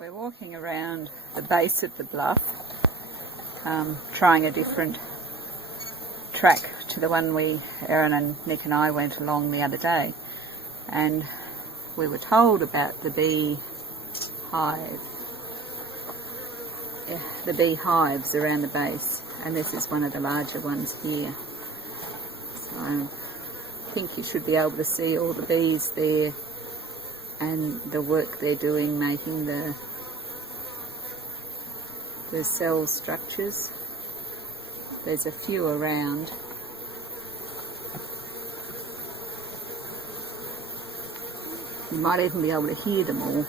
We're walking around the base of the bluff, trying a different track to the one Erin and Nick and I went along the other day, and we were told about the beehives around the base, and this is one of the larger ones here. So I think you should be able to see all the bees there and the work they're doing making the cell structures. There's a few around. You might even be able to hear them all.